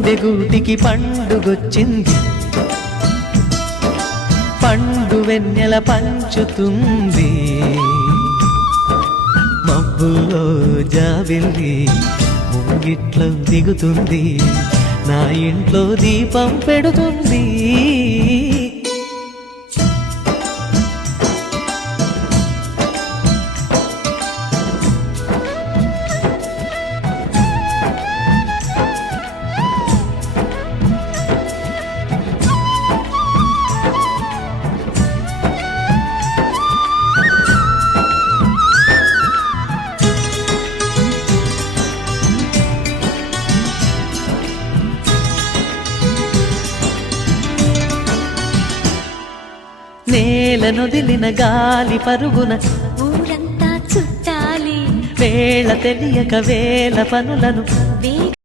గుండె గూటికి పండుగొచ్చింది, పండు వెన్నెల పంచుతుంది. మబ్బుల్లో జాబిల్లి ముంగిట్లో దిగుతుంది, నా ఇంట్లో దీపం పెడుతుంది. నేలనొదిలిన గాలి పరుగున ఊరంతా చుట్టాలి, వేళ తెలియక వేల పనులను